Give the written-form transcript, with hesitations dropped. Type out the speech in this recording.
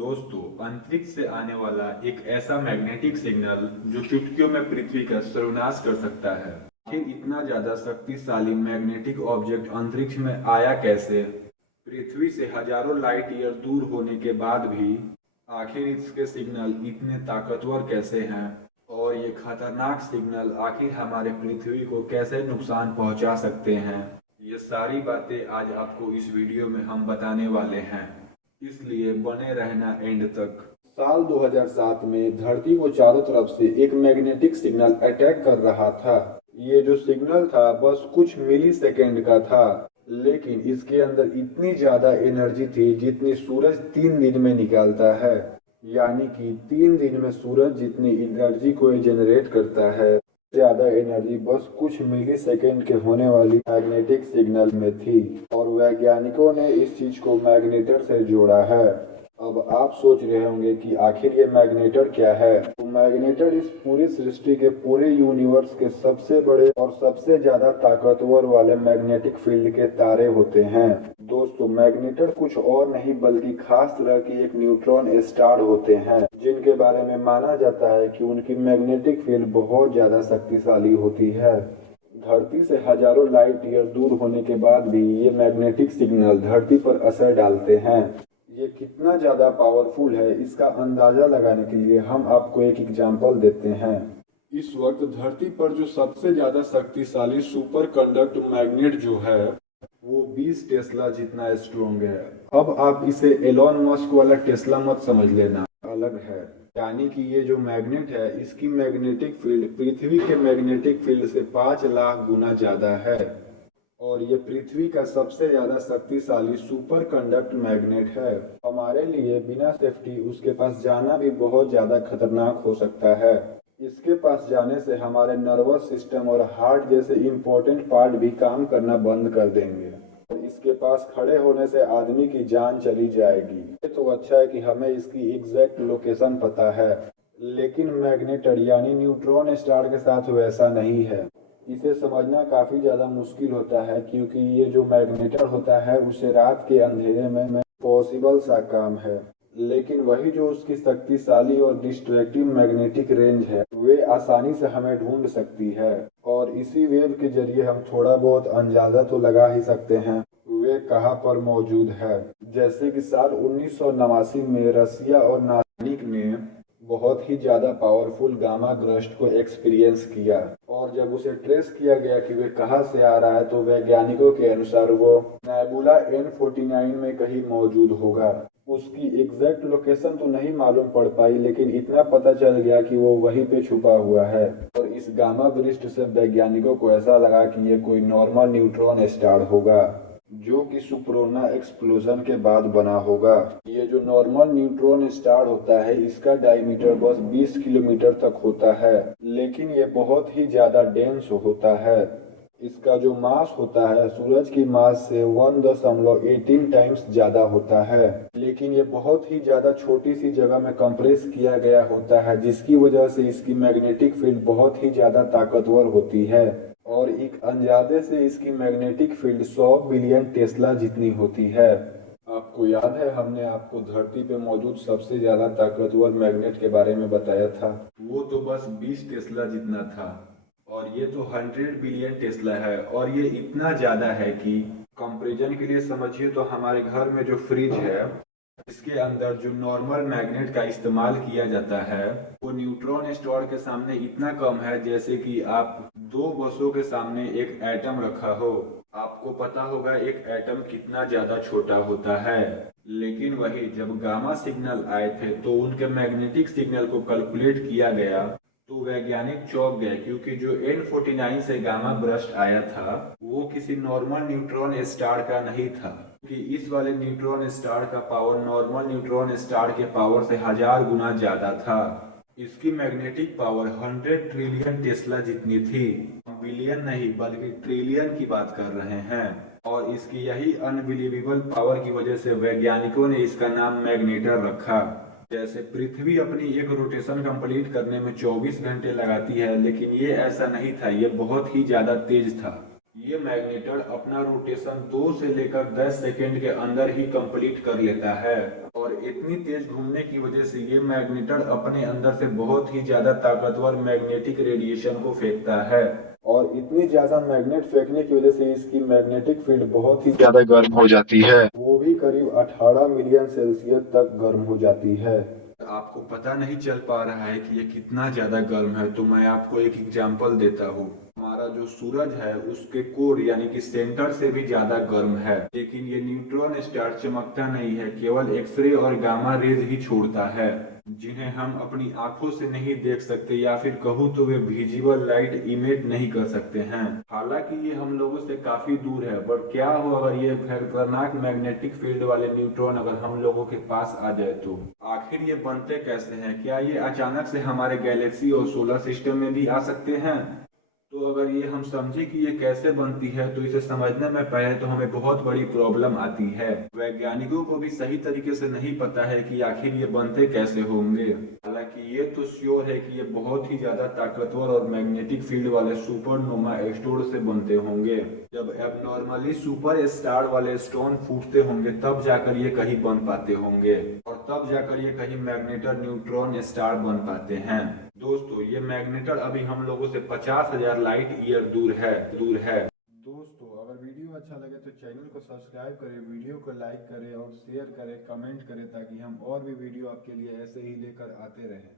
दोस्तों, अंतरिक्ष से आने वाला एक ऐसा मैग्नेटिक सिग्नल जो चुटकियों में पृथ्वी का सर्वनाश कर सकता है। आखिर इतना ज्यादा शक्तिशाली मैग्नेटिक ऑब्जेक्ट अंतरिक्ष में आया कैसे? पृथ्वी से हजारों लाइट ईयर दूर होने के बाद भी आखिर इसके सिग्नल इतने ताकतवर कैसे हैं? और ये खतरनाक सिग्नल आखिर हमारे पृथ्वी को कैसे नुकसान पहुंचा सकते हैं? ये सारी बातें आज आपको इस वीडियो में हम बताने वाले हैं, इसलिए बने रहना एंड तक। साल 2007 में धरती को चारों तरफ से एक मैग्नेटिक सिग्नल अटैक कर रहा था। ये जो सिग्नल था बस कुछ मिली सेकेंड का था, लेकिन इसके अंदर इतनी ज्यादा एनर्जी थी जितनी सूरज 3 दिन में निकालता है। यानी कि 3 दिन में सूरज जितनी एनर्जी को जनरेट करता है, ज्यादा एनर्जी बस कुछ मिली सेकेंड के होने वाली मैग्नेटिक सिग्नल में थी। और वैज्ञानिकों ने इस चीज को मैग्नेटर से जोड़ा है। अब आप सोच रहे होंगे कि आखिर ये मैग्नेटर क्या है। तो मैग्नेटर इस पूरी सृष्टि के पूरे यूनिवर्स के सबसे बड़े और सबसे ज्यादा ताकतवर वाले मैग्नेटिक फील्ड के तारे होते हैं। दोस्तों, मैग्नेटर कुछ और नहीं बल्कि खास तरह की एक न्यूट्रॉन स्टार होते हैं, जिनके बारे में माना जाता है कि उनकी मैग्नेटिक फील्ड बहुत ज्यादा शक्तिशाली होती है। धरती से हजारों लाइट ईयर दूर होने के बाद भी ये मैग्नेटिक सिग्नल धरती पर असर डालते हैं। ये कितना ज्यादा पावरफुल है, इसका अंदाजा लगाने के लिए हम आपको एक एग्जांपल देते हैं। इस वक्त धरती पर जो सबसे ज्यादा शक्तिशाली सुपर कंडक्ट मैग्नेट जो है वो 20 टेस्ला जितना स्ट्रोंग है। अब आप इसे एलोन मस्क वाला टेस्ला मत समझ लेना, अलग है। यानी कि ये जो मैग्नेट है इसकी मैग्नेटिक फील्ड पृथ्वी के मैग्नेटिक फील्ड से 5 लाख गुना ज्यादा है। और ये पृथ्वी का सबसे ज्यादा शक्तिशाली सुपर कंडक्ट मैग्नेट है। हमारे लिए बिना सेफ्टी उसके पास जाना भी बहुत ज्यादा खतरनाक हो सकता है। इसके पास जाने से हमारे नर्वस सिस्टम और हार्ट जैसे इम्पोर्टेंट पार्ट भी काम करना बंद कर देंगे। और इसके पास खड़े होने से आदमी की जान चली जाएगी। ये तो अच्छा है कि हमें इसकी एग्जैक्ट लोकेशन पता है, लेकिन मैग्नेटर यानी न्यूट्रॉन स्टार के साथ वैसा नहीं है। इसे समझना काफी ज्यादा मुश्किल होता है, क्योंकि ये जो मैग्नेटर होता है उसे रात के अंधेरे में पॉसिबल सा काम है। लेकिन वही जो उसकी शक्तिशाली और डिस्ट्रैक्टिव मैग्नेटिक रेंज है वे आसानी से हमें ढूंढ सकती है। और इसी वेव के जरिए हम थोड़ा बहुत अंदाजा तो लगा ही सकते हैं वे कहाँ पर मौजूद है। जैसे कि साल 1989 में रसिया और नासानिक ने बहुत ही ज्यादा पावरफुल गामा बर्स्ट को एक्सपीरियंस किया, और जब उसे ट्रेस किया गया कि वे कहाँ से आ रहा है तो वैज्ञानिकों के अनुसार वो नेबुला N49 में कहीं मौजूद होगा। उसकी एग्जैक्ट लोकेशन तो नहीं मालूम पड़ पाई, लेकिन इतना पता चल गया कि वो वहीं पे छुपा हुआ है। और इस गामा बर्स्ट से वैज्ञानिकों को ऐसा लगा कि ये कोई नॉर्मल न्यूट्रॉन स्टार होगा जो कि सुपरनोवा एक्सप्लोजन के बाद बना होगा। ये जो नॉर्मल न्यूट्रॉन स्टार होता है इसका डायमीटर बस 20 किलोमीटर तक होता है, लेकिन ये बहुत ही ज्यादा डेंस होता है। इसका जो मास होता है सूरज की मास से 1.18 टाइम्स ज्यादा होता है, लेकिन ये बहुत ही ज्यादा छोटी सी जगह में कंप्रेस किया गया होता है, जिसकी वजह से इसकी मैग्नेटिक फील्ड बहुत ही ज्यादा ताकतवर होती है। और एक अंदाजे से इसकी मैग्नेटिक फील्ड 100 बिलियन टेस्ला जितनी होती है। आपको याद है हमने आपको धरती पे मौजूद सबसे ज्यादा ताकतवर मैग्नेट के बारे में बताया था, वो तो बस 20 टेस्ला जितना था। और ये तो 100 बिलियन टेस्ला है। और ये इतना ज्यादा है कि कंपैरिजन के लिए समझिए तो हमारे घर में जो फ्रिज है इसके अंदर जो नॉर्मल मैग्नेट का इस्तेमाल किया जाता है वो न्यूट्रॉन स्टार के सामने इतना कम है जैसे कि आप 2 बसों के सामने एक एटम रखा हो। आपको पता होगा एक एटम कितना ज्यादा छोटा होता है। लेकिन वही जब गामा सिग्नल आए थे तो उनके मैग्नेटिक सिग्नल को कैलकुलेट किया गया तो वैज्ञानिक चौंक गए, क्योंकि जो N49 से गामा बर्स्ट आया था वो किसी नॉर्मल न्यूट्रॉन स्टार का नहीं था, कि इस वाले न्यूट्रॉन स्टार का पावर नॉर्मल न्यूट्रॉन स्टार के पावर से 1000 गुना ज्यादा था। इसकी मैग्नेटिक पावर 100 ट्रिलियन टेस्ला जितनी थी। हम बिलियन नहीं बल्कि ट्रिलियन की बात कर रहे हैं। और इसकी यही अनबिलीवेबल पावर की वजह से वैज्ञानिकों ने इसका नाम मैग्नेटर रखा। जैसे पृथ्वी अपनी एक रोटेशन कंप्लीट करने में 24 घंटे लगाती है, लेकिन ये ऐसा नहीं था, ये बहुत ही ज्यादा तेज था। ये मैग्नेटर अपना रोटेशन 2 से लेकर 10 सेकेंड के अंदर ही कंप्लीट कर लेता है और इतनी तेज घूमने की वजह से ये मैग्नेटर अपने अंदर से बहुत ही ज्यादा ताकतवर मैग्नेटिक रेडिएशन को फेंकता है और इतनी ज्यादा मैग्नेट फेंकने की वजह से इसकी मैग्नेटिक फील्ड बहुत ही ज्यादा गर्म हो जाती है, वो भी करीब 18 मिलियन सेल्सियस तक गर्म हो जाती है। आपको पता नहीं चल पा रहा है कि ये कितना ज्यादा गर्म है, तो मैं आपको एक एग्जांपल देता हूँ। हमारा जो सूरज है उसके कोर यानी कि सेंटर से भी ज्यादा गर्म है, लेकिन ये न्यूट्रॉन स्टार चमकता नहीं है, केवल एक्सरे और गामा रेज ही छोड़ता है, जिन्हें हम अपनी आंखों से नहीं देख सकते या फिर कहूँ तो वे विजिबल लाइट इमेज नहीं कर सकते हैं। हालांकि ये हम लोगों से काफी दूर है, पर क्या हो अगर ये खतरनाक मैग्नेटिक फील्ड वाले न्यूट्रॉन अगर हम लोगों के पास आ जाए तो। आखिर ये बनते कैसे हैं? क्या ये अचानक से हमारे गैलेक्सी और सोलर सिस्टम में भी आ सकते हैं? तो अगर ये हम समझे कि ये कैसे बनती है तो इसे समझने में पहले तो हमें बहुत बड़ी प्रॉब्लम आती है। वैज्ञानिकों को भी सही तरीके से नहीं पता है कि आखिर ये बनते कैसे होंगे। हालांकि ये तो श्योर है कि ये बहुत ही ज्यादा ताकतवर और मैग्नेटिक फील्ड वाले सुपरनोवा स्टोन से बनते होंगे। जब एबनॉर्मली सुपर स्टार वाले स्टोन फूटते होंगे तब जाकर ये कहीं बन पाते होंगे और तब जाकर ये कहीं मैग्नेटर न्यूट्रॉन स्टार बन पाते हैं। दोस्तों ये मैग्नेटर अभी हम लोगों से 50,000 लाइट ईयर दूर है। दोस्तों अगर वीडियो अच्छा लगे तो चैनल को सब्सक्राइब करें, वीडियो को लाइक करें और शेयर करें, कमेंट करें, ताकि हम और भी वीडियो आपके लिए ऐसे ही लेकर आते रहें।